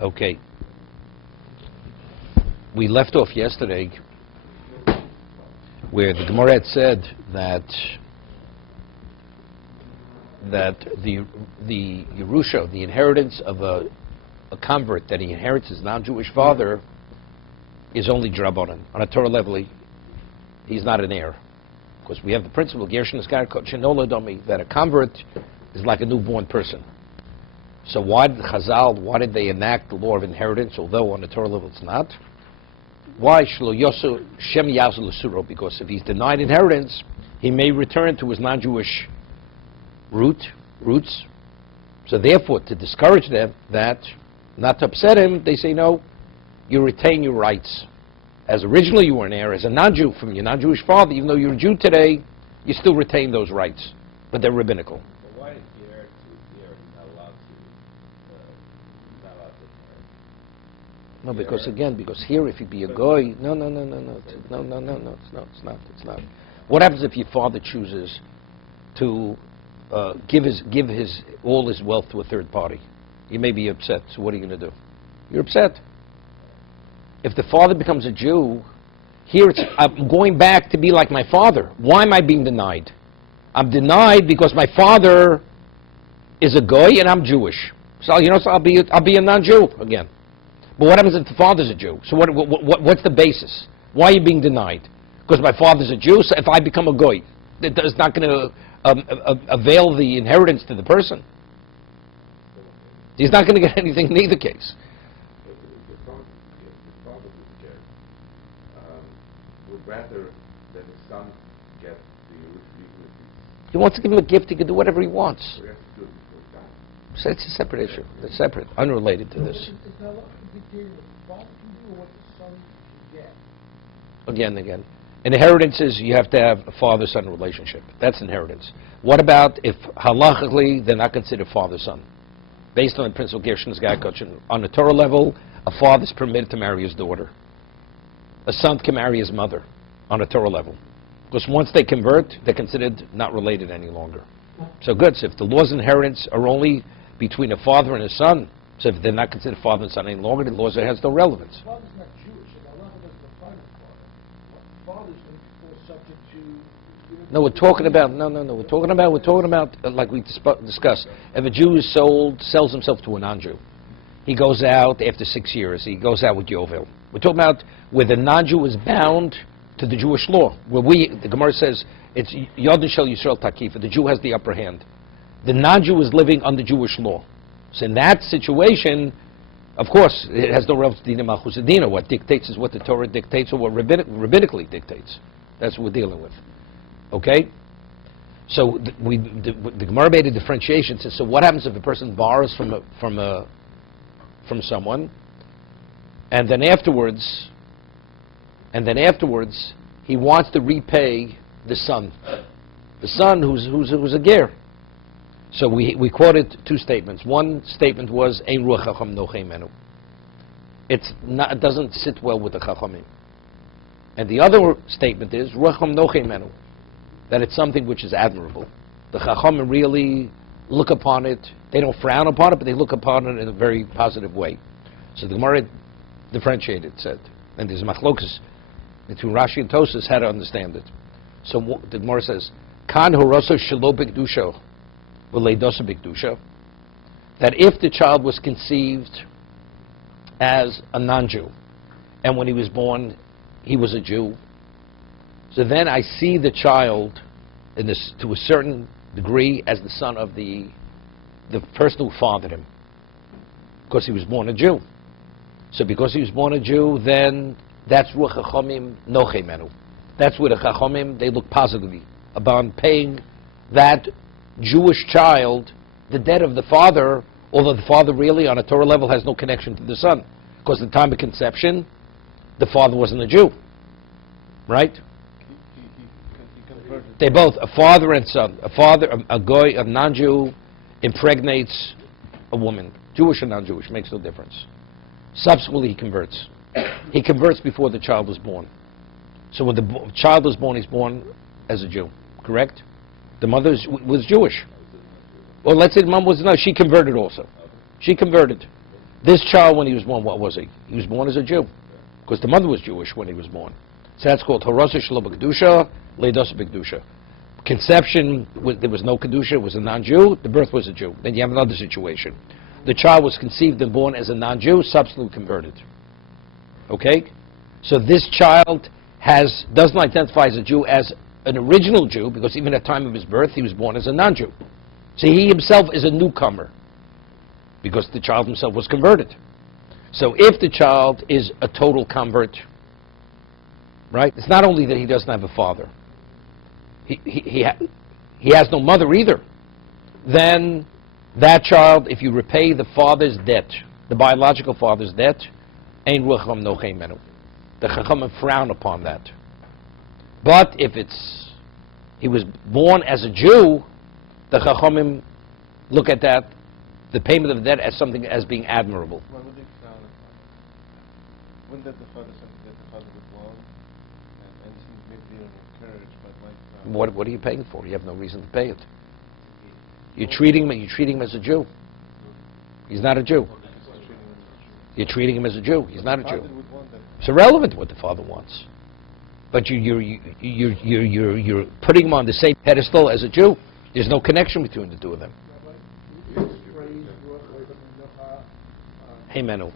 Okay. We left off yesterday where the Gemara had said that the Yerusha, the inheritance of a convert that he inherits his non-Jewish father, is only drabanan. On a Torah level, he's not an heir. Because we have the principle, that a convert is like a newborn person. So why did Chazal, they enact the law of inheritance, although on the Torah level it's not? Why? Because if he's denied inheritance, he may return to his non-Jewish roots. So therefore, to discourage them, not to upset him, they say, no, you retain your rights. As originally you were an heir, as a non-Jew from your non-Jewish father, even though you're a Jew today, you still retain those rights, but they're rabbinical. But why is the heir not allowed to inherit? No, because here, if you be a goy, no, it's not. What happens if your father chooses to give all his wealth to a third party? You may be upset. So what are you going to do? You're upset. If the father becomes a Jew, here I'm going back to be like my father. Why am I being denied? I'm denied because my father is a goy and I'm Jewish. So I'll be a non-Jew again. But what happens if the father's a Jew? So what's the basis? Why are you being denied? Because my father's a Jew. So if I become a goy, it's not going to avail the inheritance to the person. He's not going to get anything in either case. Rather than his son get the Yerusha. He wants to give him a gift, he can do whatever he wants. So he has to do it before he dies. So it's a separate issue. It's separate, unrelated to this. It's not what the father can do or what the son can get. Again. Inheritance is you have to have a father-son relationship. That's inheritance. What about if halachically they're not considered father-son? Based on the principle Gershon's Gaikochin, on the Torah level, a father's permitted to marry his daughter. A son can marry his mother on a Torah level. Because once they convert, they're considered not related any longer. So good. So if the laws of inheritance are only between a father and a son, so if they're not considered father and son any longer, the laws has no relevance. The father's not Jewish, and Allah doesn't define the father. Father's going to be subject to... No, we're talking about, We're talking about like we discussed. If a Jew sells himself to a non-Jew, he goes out after 6 years. He goes out with Yovel. We're talking about where the non-Jew is bound to the Jewish law. Where the Gemara says it's Yodin Shel Yisrael Takifa. The Jew has the upper hand. The non-Jew is living under Jewish law. So in that situation, of course, it has no relevance to Dina Malchus Adina. What dictates is what the Torah dictates or what rabbinically dictates. That's what we're dealing with. Okay? So the Gemara made a differentiation. Says, so what happens if a person borrows from someone, and then afterwards, he wants to repay the son who's a ger. So we quoted two statements. One statement was Ein Ruach Chacham Nochei Menu. It doesn't sit well with the Chachamim. And the other statement is Ruach Chacham Nochei Menu, that it's something which is admirable. The Chachamim really look upon it. They don't frown upon it, but they look upon it in a very positive way. So the Gemara differentiated, said, and there's machlokas between Rashi and Tosas how to understand it. So the Gemara says, "Kan horoso shelo b'kedusha, v'leidosa b'kedusha," that if the child was conceived as a non-Jew, and when he was born, he was a Jew, so then I see the child to a certain degree as the son of the person who fathered him, because he was born a Jew. So because he was born a Jew, then that's Ruach Chachamim Nochei Menu. That's where the Chachamim, they look positively about paying that Jewish child the debt of the father, although the father really on a Torah level has no connection to the son. Because at the time of conception, the father wasn't a Jew. Right? They both, a father and son. A goy, a non-Jew, impregnates a woman. Jewish or non-Jewish, makes no difference. Subsequently, he converts. He converts before the child was born. So when the child was born, he's born as a Jew, correct? The mother was Jewish. Well, let's say the mom was, no, she converted also. She converted. This child, when he was born, what was he? He was born as a Jew, because the mother was Jewish when he was born. So that's called Harasa Shelo B'Kedusha, Leidos B'Kedusha. Conception, there was no Kedusha, it was a non-Jew, the birth was a Jew. Then you have another situation. The child was conceived and born as a non-Jew, subsequently converted. Okay? So this child doesn't identify as a Jew as an original Jew, because even at the time of his birth, he was born as a non-Jew. So he himself is a newcomer, because the child himself was converted. So if the child is a total convert, right, it's not only that he doesn't have a father, he has no mother either, then that child, if you repay the father's debt, the biological father's debt, ein rucham nochei menu. The Chachamim frown upon that. But if he was born as a Jew, the Chachamim look at that, the payment of the debt, as being admirable. Why would they frown upon it? Wouldn't that the father something that the father would want? And since maybe they don't encourage, but like... What are you paying for? You have no reason to pay it. You're treating him as a Jew. He's not a Jew. You're treating him as a Jew. He's not a Jew. It's irrelevant what the father wants. But you're putting him on the same pedestal as a Jew. There's no connection between the two of them. Hey, Menu.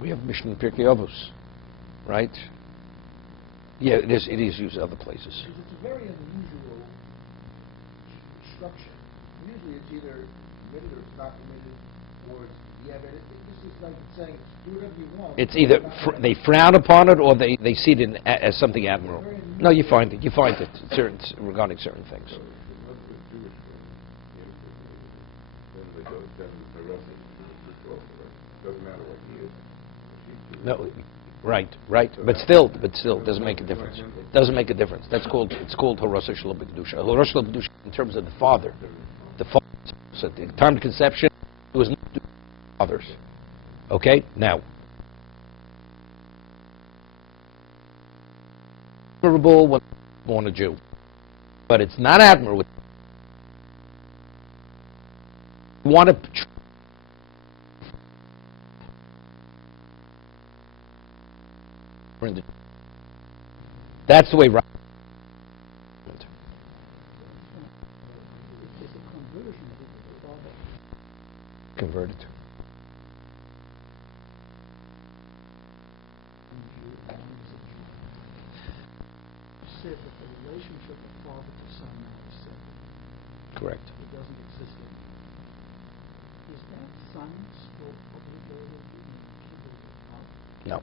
We have Mishnah and Pirkei Avos, right? Yeah, it is used other places. It's a very unusual structure. Usually it's either permitted or it's not permitted, or it's, but this is like saying, do whatever you want. It's either they frown upon it, or they see it as something admirable. No, you find it regarding certain things. No, right, but still, doesn't make a difference. Doesn't make a difference. It's called Harasa Shelo B'Kedusha. Harasa Shelo B'Kedusha in terms of the father. So at the time of conception, it was not fathers. Okay, now. Admirable when born a Jew, but it's not admirable. You want to. That's the way. Converted. Said that the relationship of father to son now is separate. Correct. It doesn't exist anymore. Is that son still obligated to No.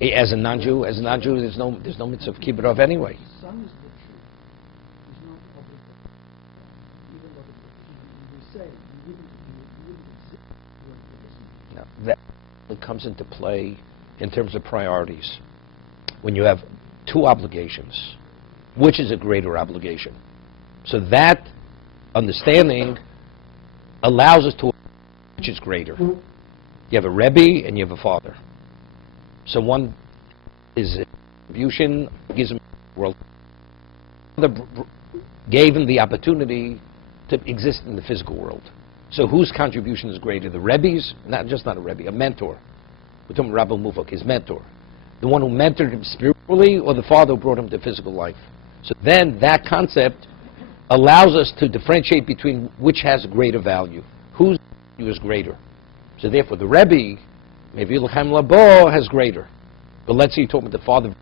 As a non-Jew, there's no mitzvah of kibbutz anyway. Son is the truth. He's not obligated. Even though we say you wouldn't exist if No, that comes into play in terms of priorities. When you have two obligations, which is a greater obligation? So that understanding allows us to which is greater. You have a rabbi and you have a father. So one is distribution, gives him the world. The other gave him the opportunity to exist in the physical world. So whose contribution is greater? The Rebbe's? Not a Rebbe, a mentor. We're talking about Rabbi Mufak, his mentor. The one who mentored him spiritually, or the father who brought him to physical life. So then that concept allows us to differentiate between which has greater value. Whose value is greater? So therefore the Rebbe, maybe L'chaim Labo, has greater. But let's say you're talking about the father,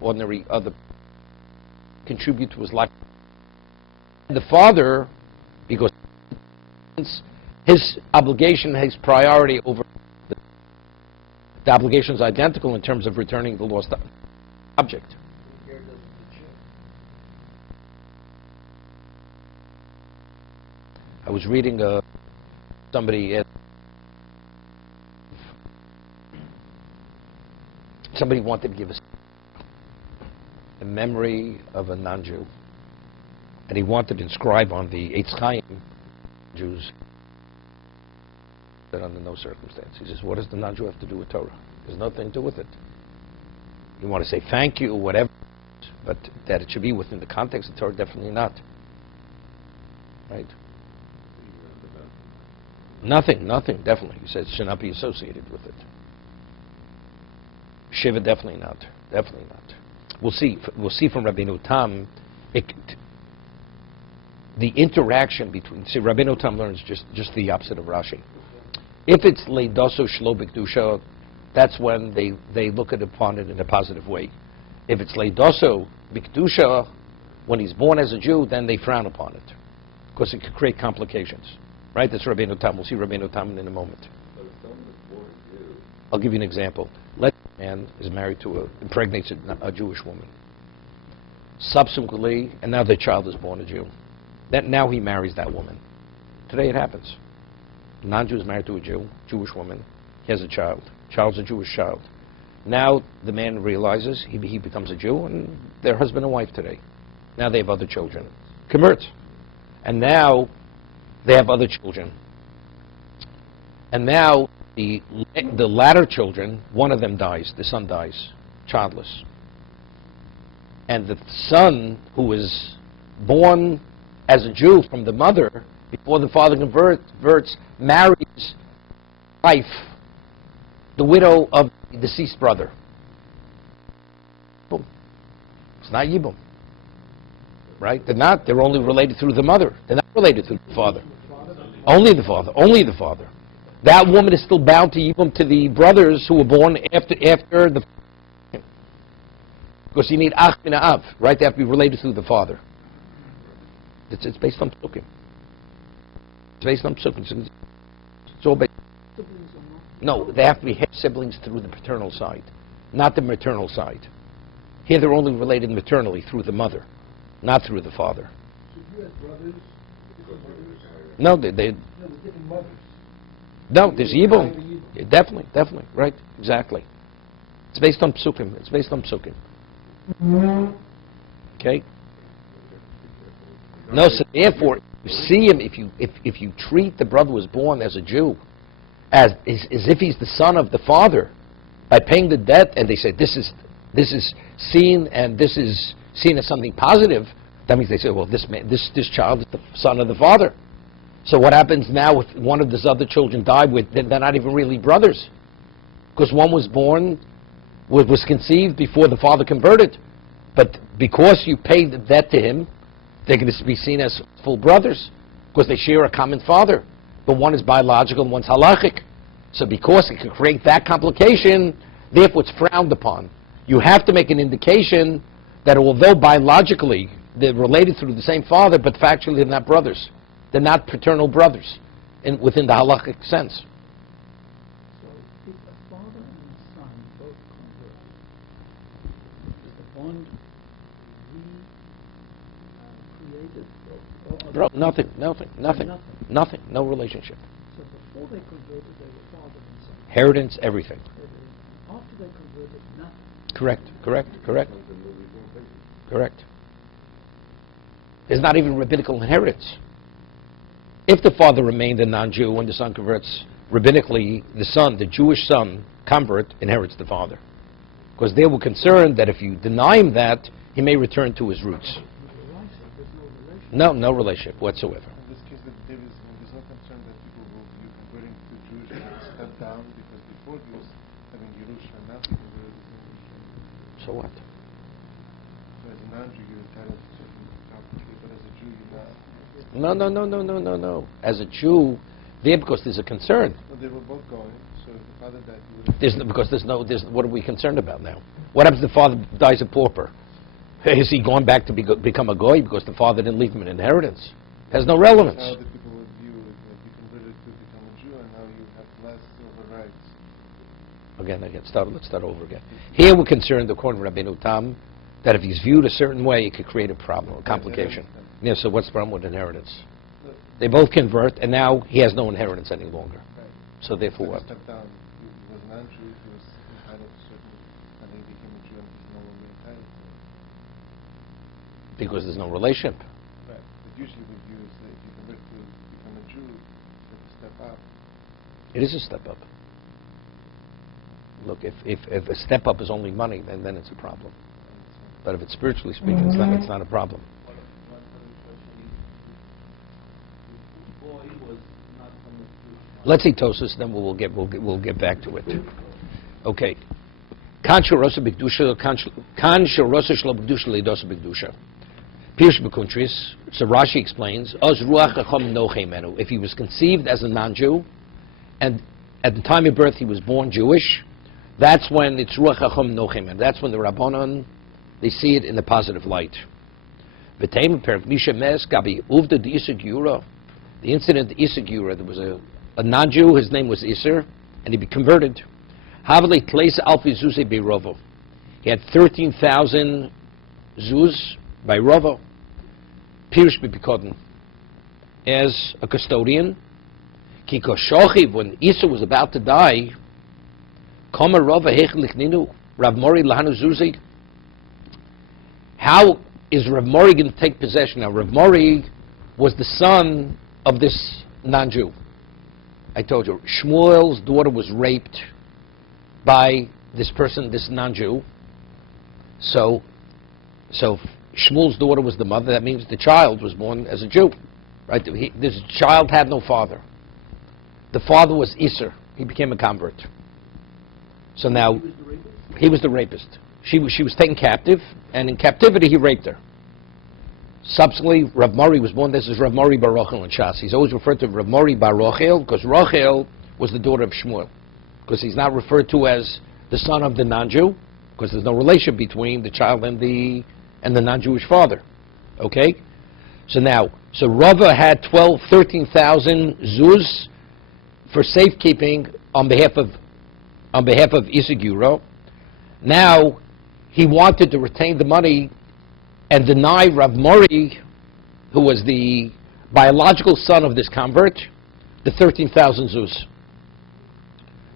ordinary other, contribute to his life. The father, because his obligation has priority over the obligation is identical in terms of returning the lost object. I was reading somebody wanted to give us a memory of a non-Jew, and he wanted to inscribe on the Eitz Chaim Jews that under no circumstance. He says, what does the non-Jew have to do with Torah? There's nothing to do with it. You want to say thank you or whatever, but that it should be within the context of Torah, definitely not. Right? Nothing, definitely. He says should not be associated with it. Shiva, definitely not. We'll see from Rabbeinu Tam, the interaction between. See, Rabbeinu Tam learns just the opposite of Rashi. If it's leidaso shlo b'kedusha, that's when they look upon it in a positive way. If it's leidaso b'kedusha, when he's born as a Jew, then they frown upon it, because it could create complications. Right? That's Rabbeinu Tam. We'll see Rabbeinu Tam in a moment. So if someone is born Jew, I'll give you an example. Let's say a man is married to impregnates a Jewish woman. Subsequently, and now the child is born a Jew. Now he marries that woman. Today it happens. A non-Jew is married to a Jewish woman. He has a child. Child's a Jewish child. Now the man realizes he becomes a Jew, and they're husband and wife today. Now they have other children. Converts. And now they have other children. And now the latter children, one of them dies, the son dies, childless. And the son, who was born as a Jew from the mother, before the father converts, marries wife, the widow of the deceased brother. Boom. It's not Yibum. Right? They're only related through the mother. They're not related through the father. Only the father. That woman is still bound to Yibum to the brothers who were born after the. Because you need Ach min Av, right? They have to be related through the father. It's based on Psukim. It's based on Psukim. It's all based. No, they have to be half siblings through the paternal side, not the maternal side. Here they're only related maternally through the mother, not through the father. So you have brothers, different mothers? No, No, with different mothers. No, there's Yibum. Yeah, definitely, right, exactly. It's based on Psukim. Okay? No, so therefore, you see him, if you treat the brother who was born as a Jew, as if he's the son of the father, by paying the debt, and they say this is seen, and this is seen as something positive, that means they say, well, this child is the son of the father. So what happens now if one of these other children died with, they're not even really brothers? Because one was born, was conceived before the father converted. But because you paid the debt to him, they're going to be seen as full brothers, because they share a common father. But one is biological and one's halachic. So because it can create that complication, therefore it's frowned upon. You have to make an indication that although biologically they're related through the same father, but factually they're not brothers. They're not paternal brothers within the halachic sense. So if a father and a son both convert, is the bond recreated? Bro, nothing, no relationship. So before they converted, they were father and son. Inheritance, everything. After they converted, nothing. Correct. There's not even rabbinical inheritance. If the father remained a non-Jew when the son converts, rabbinically, the Jewish son, convert, inherits the father. Because they were concerned that if you deny him that, he may return to his roots. No relationship whatsoever. In this case, there's no concern that people will view converting to Jewish and step down, because before he was having Yerusha, and now he converted to Yerusha. So what? So as a non-Jew, you're entitled to certain property, but as a Jew, you're not. No. As a Jew, because there's a concern. Well, they were both going, so if the father died, he would have... What are we concerned about now? What happens if the father dies a pauper? Is he going back to become a goy because the father didn't leave him an inheritance? Has no relevance. How the people would view it, that you converted to become a Jew, and now you have less silver rights. Let's start over again. Here we're concerned, according to Rabbeinu Tam, that if he's viewed a certain way, it could create a problem, a complication. Yeah, so what's the problem with inheritance? They both convert, and now he has no inheritance any longer. Right. So therefore what? Step down. He was non-Jew, he was entitled to certain, and then he became a Jew, and he's no longer entitled to it. Because there's no relationship. Right. But usually we view is that if you convert to become a Jew, it's a step up. It is a step up. Look, if a step up is only money, then it's a problem. But if it's spiritually speaking, it's not a problem. Boy was not from the Jewish Let's see Tosus, then we'll get back to it. Okay. Kan sherosa b'kedusha, kan sherosa shlo b'kedusha leidosa b'kedusha. Pirush b'kuntris. So Rashi explains, Oz ruach chacham nochei menu. If he was conceived as a non-Jew, and at the time of birth he was born Jewish, that's when it's ruach chacham nochei menu. That's when the Rabbanon, they see it in the positive light. V'teim perik misha mes gabi uvda d'isur giura. The incident Isur giura, there was a non-Jew, his name was Isur, and he converted. Havali tleis alfi zuze bei Rovo. He had 13,000 zuz by Rovo. Pirush b'pikoden. As a custodian, Kiko Shochiv, when Isur was about to die, Koma Rovo hech lichninu, Rav Mori lahanu zuzi. How is Rav Mori going to take possession? Now, Rav Mori was the son of this non-Jew. I told you, Shmuel's daughter was raped by this person, this non-Jew. So Shmuel's daughter was the mother. That means the child was born as a Jew, right? This child had no father. The father was Isur. He became a convert. So now he was the rapist. She was taken captive, and in captivity he raped her. Subsequently, Rav Mori was born. This is Rav Mori bar Rochel in Shas. He's always referred to Rav Mori bar Rochel because Rochel was the daughter of Shmuel. Because he's not referred to as the son of the non-Jew, because there's no relation between the child and the non-Jewish father. Okay? So Rava had 13,000 zuz for safekeeping on behalf of Isur giura. Now he wanted to retain the money and deny Rav Mori, who was the biological son of this convert, the 13,000 zuz.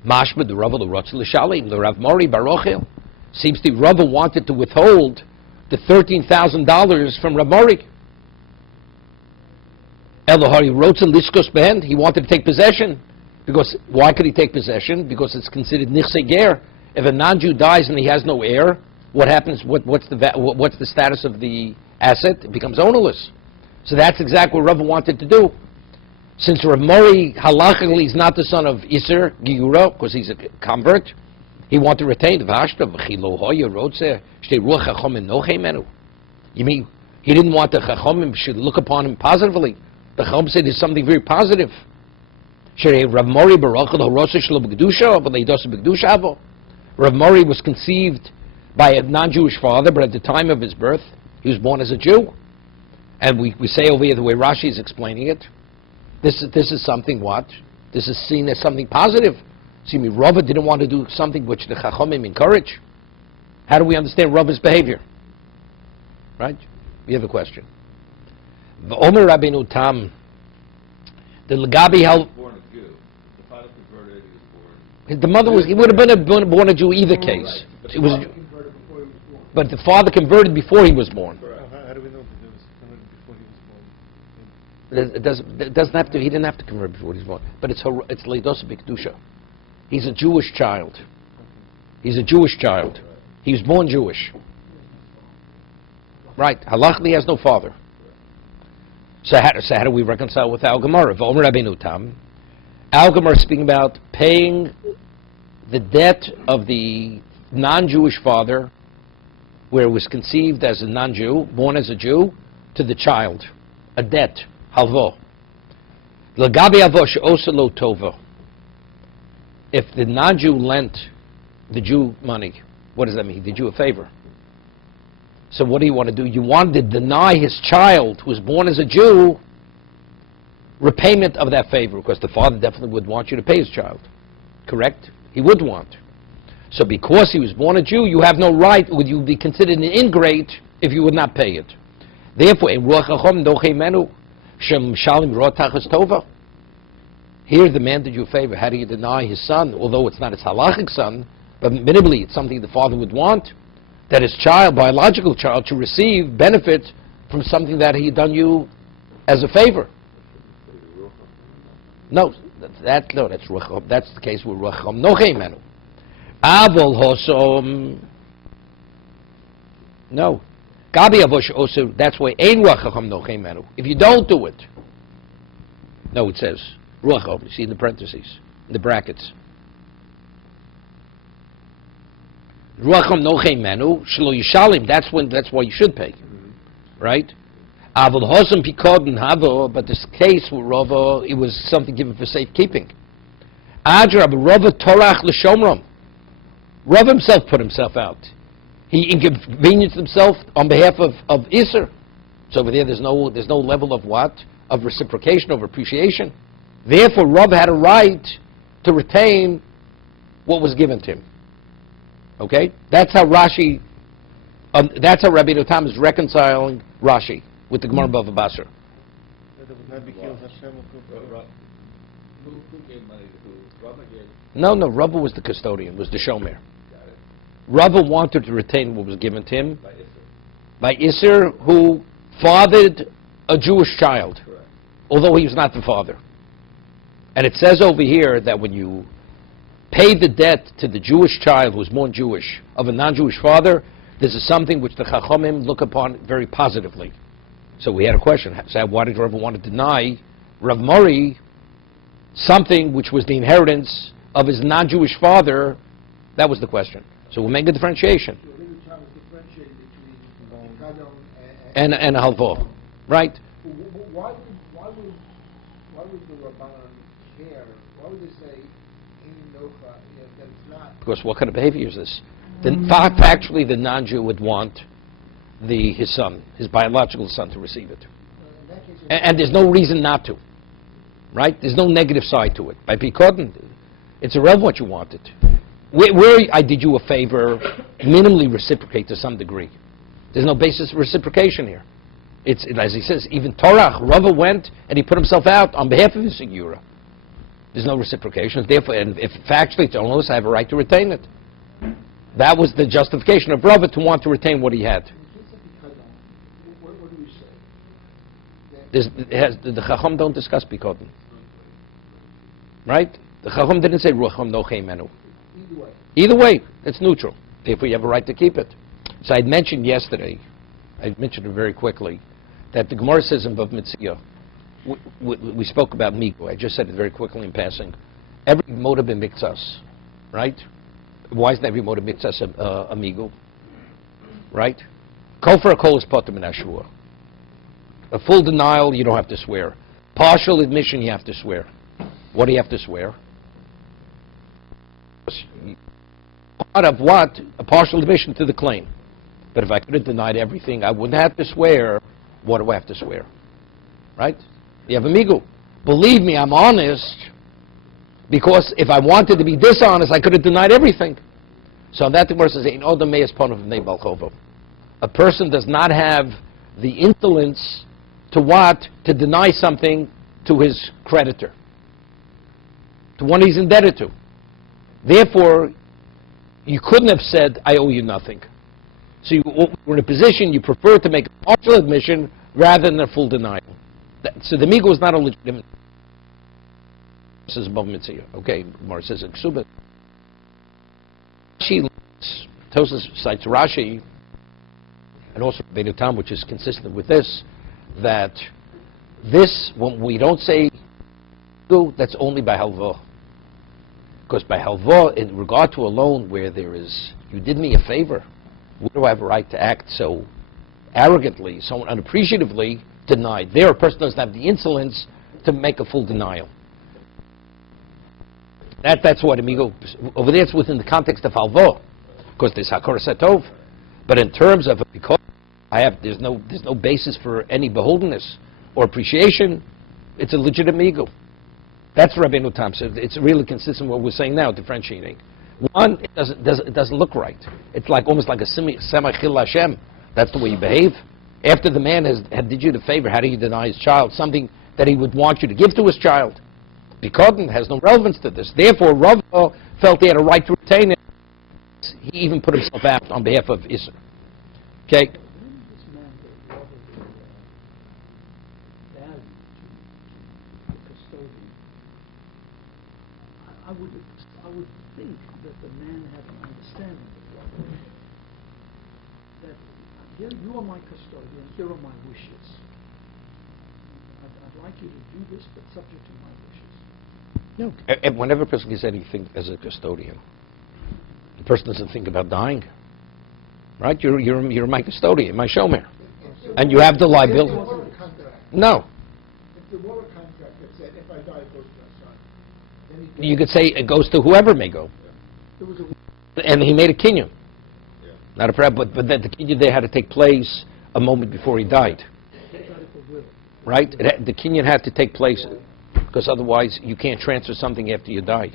Mashma the Rava l'rotz l'shalim, the Rav Mori bar Rochel. Seems the Rava wanted to withhold the $13,000 from Rav Mori. Elohari rotz liskos behen, he wanted to take possession. Because, why could he take possession? Because it's considered nichse ger. If a non-Jew dies and he has no heir, what happens? What's the status of the asset? It becomes ownerless. So that's exactly what Rava wanted to do. Since Rav Mori halachically is not the son of Isur giura, because he's a convert, he wanted to retain the v'hashta v'chilo hoya rotze shtei ruach chachomim nochei menu. You mean he didn't want the chachomim should look upon him positively? The chachomim said there's something very positive. Rav Mori barachal horosa shlo b'kedusha v'leidosa b'kedusha avo. Rav Mori was conceived by a non-Jewish father, but at the time of his birth, he was born as a Jew. And we say over here, the way Rashi is explaining it, this is something what? This is seen as something positive. See me, Rava didn't want to do something which the Chachomim encourage. How do we understand Rava's behavior? Right? We have a question. V'omer Rabbeinu Tam, the Lagabi held... Born a Jew. The father converted, he was born. The mother he would have been born a Jew either case. Right. It was, but the father converted before he was born. How do we know that he was converted before he was born? It doesn't have to. He didn't have to convert before he was born. But it's leidosa b'kedusha. He's a Jewish child. He's a Jewish child. He was born Jewish. Right. Halachically, he has no father. So how do we reconcile with Al Gemara? V'omer Rabbeinu Tam. Al Gemara is speaking about paying the debt of the non-Jewish father, where it was conceived as a non-Jew, born as a Jew, to the child, a debt, halvo. L'gabi avo she'osa lo tova. If the non-Jew lent the Jew money, what does that mean? He did you a favor. So what do you want to do? You want to deny his child, who was born as a Jew, repayment of that favor, because the father definitely would want you to pay his child. Correct? He would want. So because he was born a Jew, you have no right, would you be considered an ingrate if you would not pay it. Therefore, here the man did you a favor. How do you deny his son, although it's not his halachic son, but minimally it's something the father would want, that his child, biological child, to receive benefit from something that he had done you as a favor. No, that's the case with ruacham nochei menu. Avol hosom. No. Gabi avosh osu. That's why ein ruacham nochei menu. If you don't do it. No, it says Ruach, you see in the parentheses, in the brackets. Ruacham nochei menu, shelo yishalim, that's why you should pay. Right? Avol hosam pikodin havo, but this case with Rava, it was something given for safekeeping. Adra, but Rava torach l'shomram. Rava himself put himself out. He inconvenienced himself on behalf of Isser. So over there's no level of what? Of reciprocation, of appreciation. Therefore, Rava had a right to retain what was given to him. Okay? That's how Rashi, that's how Rabbi Notam is reconciling Rashi with the Gemara Bava Basra. That it would not be killed Hashem or Who gave money to who? Rabbi gave. No, Rava was the custodian, was the shomer. Got it. Rava wanted to retain what was given to him By Isser. by Isser, who fathered a Jewish child, Correct. although he was not the father. And it says over here that when you pay the debt to the Jewish child who was born Jewish of a non-Jewish father, this is something which the Chachamim look upon very positively. So we had a question. So why did Rav want to deny Rav Mori something which was the inheritance of his non-Jewish father? That was the question. So we'll make a differentiation. So Rabbi Tam is differentiating between Kadon And a halvo. Right? Why would the Rabbanan care? Why would they say in Noach that it's not? Because what kind of behavior is this? Factually, the non-Jew would want his son, his biological son, to receive it. In that case, And there's no reason not to. Right? There's no negative side to it. By Pikodin, it's irrelevant what you wanted. Where I did you a favor, minimally reciprocate to some degree. There's no basis for reciprocation here. It's, as he says, even Torah, Rava went and he put himself out on behalf of his Segura. There's no reciprocation. Therefore, and if factually it's only I have a right to retain it. That was the justification of Rava to want to retain what he had. in the case of Kadon, what do you say? The Chacham don't discuss Pikodin. Right? The Chacham didn't say Ruacham nochei menu. Either way. Either way, it's neutral. Therefore, you have a right to keep it. So I mentioned yesterday, I mentioned it very quickly, that the Gemara says in Vav Mitzvah, we spoke about Migu. I just said it very quickly in passing. Every motive in Miktsas, right? Why isn't every motive Miktsas a Migu? Right? Kol for a kol is potem in Ashua. A full denial, you don't have to swear. Partial admission, you have to swear. What do you have to swear? Part of what? A partial admission to the claim. But if I could have denied everything, I wouldn't have to swear. What do I have to swear? Right? You have a migu. Believe me, I'm honest, because if I wanted to be dishonest, I could have denied everything. So that the verse says, "Ein odam meis panav v'nei balchovo." A person does not have the insolence to what? To deny something to his creditor, to one he's indebted to. Therefore, you couldn't have said, "I owe you nothing." So you were in a position you prefer to make a partial admission rather than a full denial. So the migu is not a legitimate. This is above mitzvah. Okay, Gemara says in Ksubah. Tosas cites Rashi, and also Rabbi Tam, which is consistent with this, that this, when we don't say migu, that's only by halva. Because by halva, in regard to a loan where there is, you did me a favor, what do I have a right to act so arrogantly, so unappreciatively denied? There, a person doesn't have the insolence to make a full denial. That's what amigo, over there it's within the context of halva, because there's hakor setov. But in terms of, because there's no basis for any beholdenness or appreciation, it's a legitimate ego. That's Rabbi Notam. So it's really consistent with what we're saying now, differentiating. One, it doesn't look right. It's like almost like a semachil Hashem. That's the way you behave. After the man did you the favor, how do you deny his child something that he would want you to give to his child? Because it has no relevance to this. Therefore, Rav felt he had a right to retain it. He even put himself out on behalf of Isser. Okay? This man gave Rava the value to the custodian. I would think that the man had an understanding of Rava. That here you are my custodian, here are my wishes. I'd like you to do this, but subject to my wishes. No. Whenever a person gets anything as a custodian, the person doesn't think about dying. Right? You're my custodian, my shomer. And you have the liability. If there were a contract, No. if there were a contract that said, if I die, it goes to my son, then he You could say it goes to whoever may go. there was a And he made a kinyan. Yeah. Not a problem, but then the kinyan there had to take place a moment before he died. will. Right? The kinyan had to take place because otherwise you can't transfer something after you die.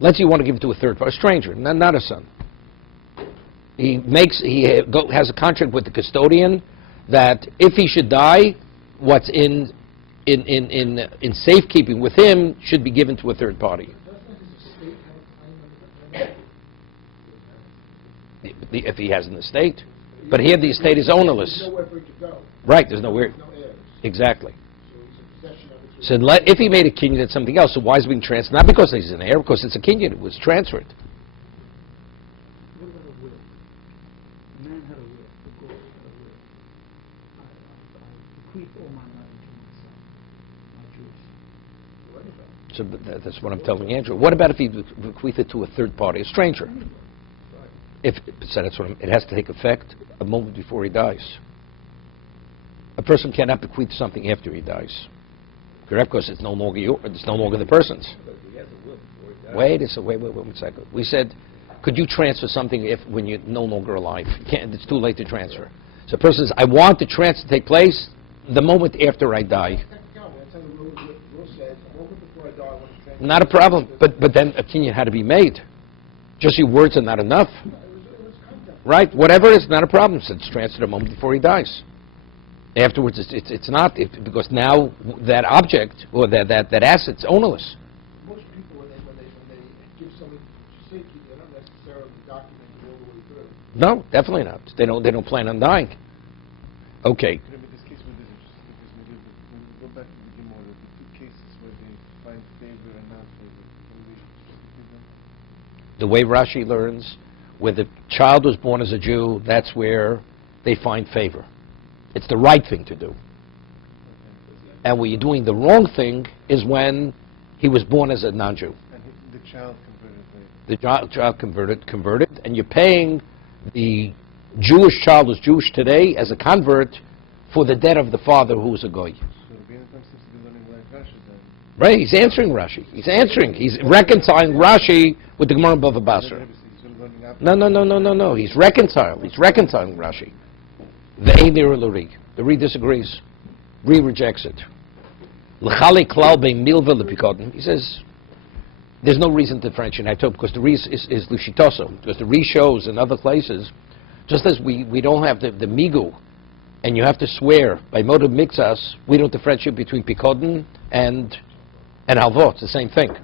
Let's say you want to give it to a third party, a stranger, not a son. He has a contract with the custodian that if he should die, what's in safekeeping with him should be given to a third party. If he has an estate, but here the estate is ownerless. There's nowhere for it to go. Right? There's nowhere. No heirs. Exactly. So he's in possession of it. So if he made a kinyan, it's something else. So why is it being transferred? Not because he's an heir, because it's a kinyan. It was transferred. What about a will? A man had a will. The court had a will. I bequeath all my money to my son, my Jews. So that's what I'm telling Andrew. What about if he bequeathed it to a third party, a stranger? So that's what it has to take effect a moment before he dies. A person cannot bequeath something after he dies. Correct? Because it's no longer it's no longer the person's. But he has a will before he dies. Wait one second. We said, could you transfer something when you're no longer alive? You can't, it's too late to transfer. So a person says, I want the transfer to take place the moment after I die. Technicality, that's how the rule says, a moment before I die, I want to transfer. Not a problem. But then a kinyan had to be made. Just your words are not enough. It was contact. Right? Whatever it is, not a problem. So it's transferred a moment before he dies. Afterwards, it's not, because now that object, or that asset's ownerless. Most people, when they give something to safety, they're not necessarily documenting all the way through. No, definitely not. They don't plan on dying. Okay. Remember this case with this interesting because maybe when we go back to the Gemara, the two cases where they find favor and not favor, can we give them? The way Rashi learns, where the child was born as a Jew, that's where they find favor. It's the right thing to do. And where you're doing the wrong thing is when he was born as a non-Jew. And the child converted later. The child converted, and you're paying the Jewish child who's Jewish today as a convert for the debt of the father who was a goy. So Rabbi seems to be learning like Rashi then. Right? He's answering Rashi. He's reconciling Rashi with the Gemara Bava Basra. No. He's reconciling Rashi. The Einir Luri. The Re disagrees. Re rejects it. L'chali klal bein milva lepikodim. He says there's no reason to differentiate because the Re is Lushitoso. Because the Re shows in other places, just as we don't have the migu, and you have to swear by motive mixas, we don't differentiate between pikodim and halvot. It's the same thing.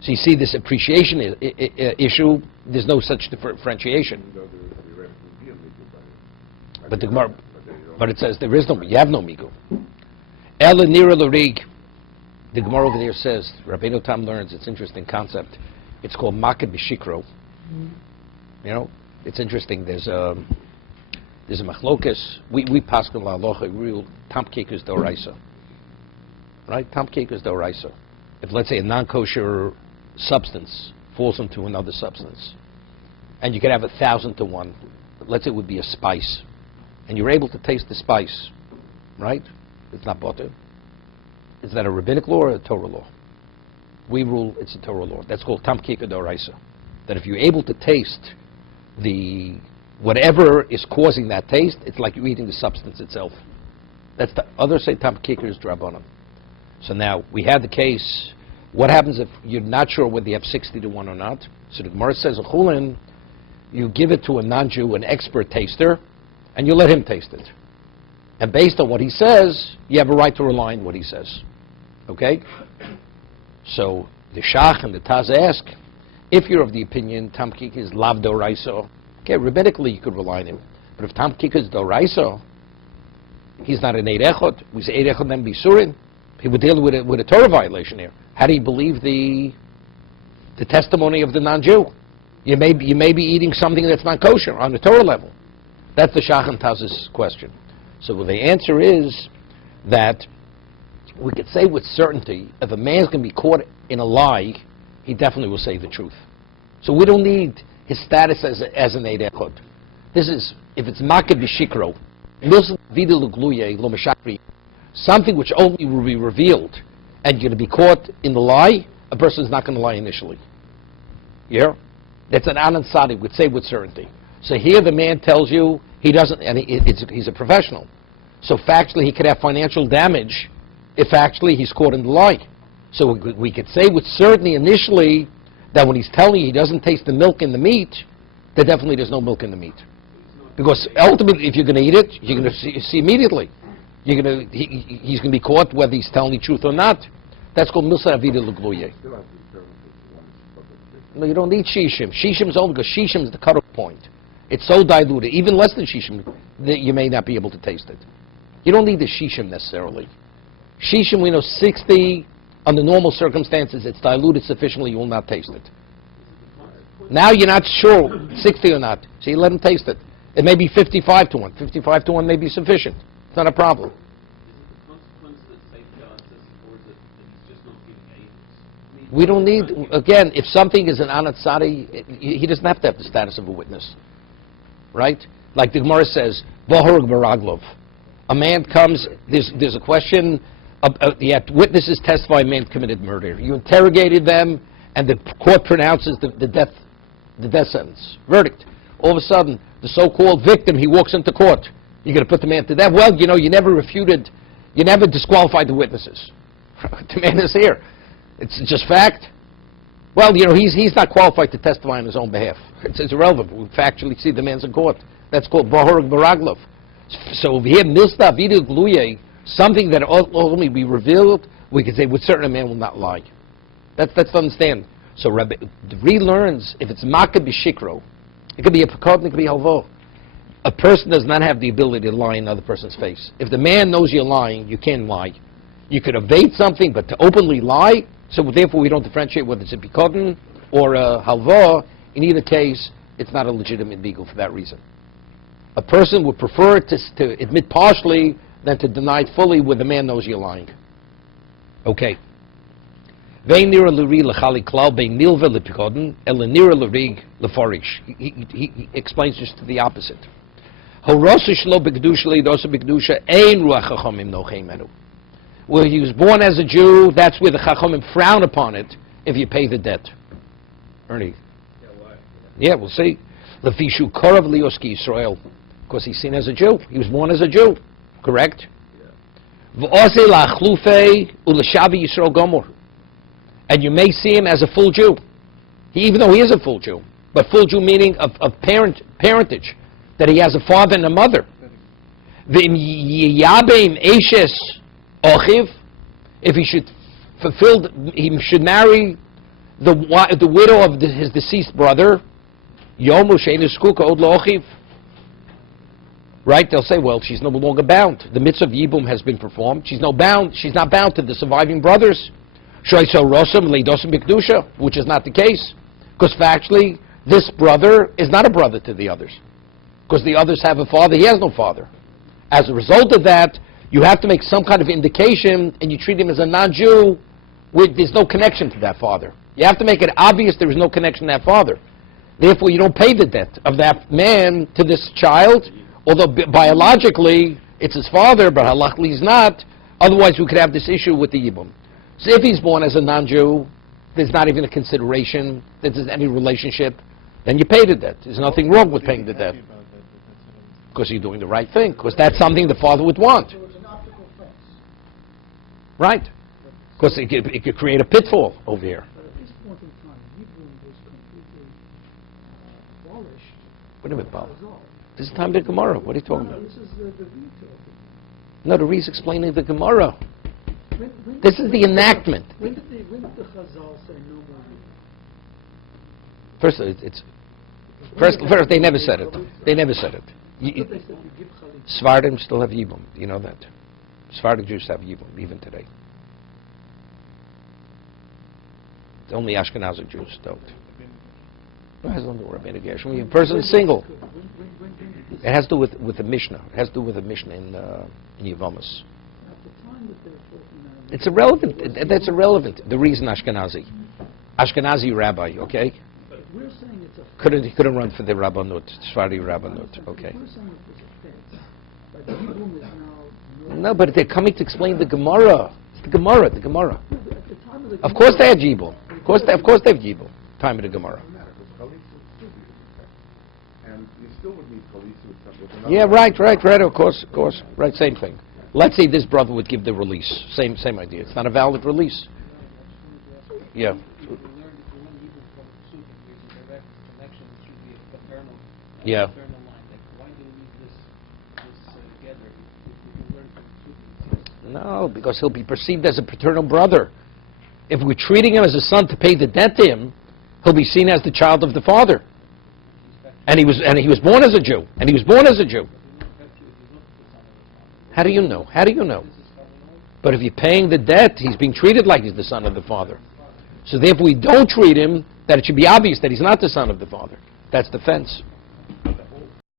So you see this appreciation issue. There's no such differentiation. Even though there would be a legal by But the Gemara, but it says there is no, you have no migu. Ela nira l'rig. The Gemara over there says, Rabbeinu Tam learns, it's an interesting concept. It's called maked b'shikro. You know, it's interesting. There's a machlokas. We paskin la'alocha real tamkekus d'oraisa. Right, tamkekus d'oraisa. If let's say a non-kosher substance falls into another substance, and you could have 1,000 to 1. Let's say it would be a spice, and you're able to taste the spice, right? It's not butter. Is that a rabbinic law or a Torah law? We rule it's a Torah law. That's called tamkika d'oraisa. That if you're able to taste the whatever is causing that taste, it's like you're eating the substance itself. That's the others say tamkika is drabanan. So now we had the case. What happens if you're not sure whether you have 60 to 1 or not? So the Gemara says a chulin, you give it to a non-Jew, an expert taster, and you let him taste it. And based on what he says, you have a right to rely on what he says. Okay? So the Shach and the Taz ask, if you're of the opinion Tamkik is lav doraiso, okay, rabbinically you could rely on him. But if Tamkik is doraiso, he's not an Eid Echad. We say Eid Echad then bisurin. He would deal with a Torah violation here. How do you believe the testimony of the non-Jew? You may be eating something that's not kosher on the Torah level. That's the Shach and Taz's question. So the answer is that we could say with certainty, if a man's going to be caught in a lie, he definitely will say the truth. So we don't need his status as an Eid Echad. This is, if it's Maked B'Shikro, something which only will be revealed, and you're going to be caught in the lie, a person's not going to lie initially. Yeah? That's an Anand Sadi, would say with certainty. So here the man tells you he doesn't, and he's a professional. So factually he could have financial damage if actually he's caught in the lie. So we could say with certainty initially that when he's telling you he doesn't taste the milk in the meat, that definitely there's no milk in the meat. Because ultimately, if you're going to eat it, you're going to see immediately. He's going to be caught whether he's telling the truth or not. That's called Milsa Avida L'Gluye. Still have to determine if it's one public. No, you don't need shishim. Shishim is only because shishim is the cutoff point. It's so diluted, even less than shishim, that you may not be able to taste it. You don't need the shishim necessarily. Shishim, we know 60, under normal circumstances, it's diluted sufficiently, you will not taste it. Now you're not sure, 60 or not, so you let him taste it. It may be 55 to 1. 55 to 1 may be sufficient. It's not a problem. Is it the consequence that safeguards us, or is it that he's just not giving evidence? We don't need, again, if something is an anatsari, he doesn't have to have the status of a witness. Right? Like the Gemara says, Vahorg Baraglov. A man comes, there's a question, witnesses testify a man committed murder. You interrogated them, and the court pronounces the death sentence, verdict. All of a sudden, the so-called victim, he walks into court. You're going to put the man to death? Well, you know, you never disqualified the witnesses. The man is here. It's just fact. Well, you know, he's not qualified to testify on his own behalf. It's irrelevant. We factually see the man's in court. That's called Bahorg Baraglov. So over here, Milsta Vida Gluye, something that only be revealed, we can say with certain a man will not lie. That's to understand. So Rabbi relearns if it's Maked B'Shikro, it could be a Pekod, it could be Halvo. A person does not have the ability to lie in another person's face. If the man knows you're lying, you can't lie. You could evade something, but to openly lie, so therefore we don't differentiate whether it's a Pekod or a Halvo. In either case, it's not a legitimate beagle for that reason. A person would prefer to admit partially than to deny it fully where the man knows you're lying. Okay. He explains just to the opposite. Where he was born as a Jew, that's where the Chachamim frown upon it if you pay the debt. Ernie. Yeah, we'll see. Lefishu korav lioski Yisrael, because he's seen as a Jew. He was born as a Jew, correct? V'osei la'achlufei u'l'shavi Yisrael gomor. And you may see him as a full Jew, even though he is a full Jew, but full Jew meaning of parentage, that he has a father and a mother. V'im yiyabeim eshes ochiv, if he should he should marry the widow of his deceased brother. Yomu shein eskuka od lochiv. Right? They'll say, well, she's no longer bound. The mitzvah of Yibum has been performed. She's not bound to the surviving brothers. Which is not the case. Because factually, this brother is not a brother to the others. Because the others have a father, he has no father. As a result of that, you have to make some kind of indication, and you treat him as a non-Jew, there's no connection to that father. You have to make it obvious there is no connection to that father. Therefore, you don't pay the debt of that man to this child, although biologically it's his father, but halachically he's not. Otherwise, we could have this issue with the Yibum. So if he's born as a non-Jew, there's not even a consideration that there's any relationship, then you pay the debt. There's nothing wrong with paying the debt. Because you're doing the right thing, because that's something the father would want. So it's an optical fence. Right. Because it could create a pitfall over here. But at this point in time, Hebrew was completely abolished. Wait a minute, Bob. That was all. This is time to Gemara. What are you talking No, about? this is the veto. No, the Re's explaining the Gemara. When This is the enactment. When did the Chazal say no more Yibum? First, first, they never said it. They never said it. I thought they said you give Chalitza. Sephardim still have Yibum. You know that. Sephardic Jews have Yibum, even today. Only Ashkenazi Jews don't. It has nothing to do with Rabbinic Gershon. When a person is single, When did this it has to do with the Mishnah. It has to do with the Mishnah in Yevamos. At the time that they were talking now, It's irrelevant. That's irrelevant. The reason Ashkenazi rabbi, okay, If we're saying it's a couldn't run for the Rabbanut, Sfari Rabbanut, okay. If we're saying it was a fence, but the Hebrew is now... No, but they're coming to explain the Gemara. It's the Gemara. At the time of the Of course they had Jibul. Of course they have Jibul. Time of the Gemara. Doesn't matter, because Chalitza would still be a defect. And you still would need Chalitza with another... Yeah, right, of course. Right, same thing. Let's say this brother would give the release. Same idea. It's not a valid release. Yeah. Yeah. No, because he'll be perceived as a paternal brother. If we're treating him as a son to pay the debt to him, he'll be seen as the child of the father. And he was born as a Jew. How do you know? But if you're paying the debt, he's being treated like he's the son of the father. So therefore we don't treat him, that it should be obvious that he's not the son of the father. That's the fence.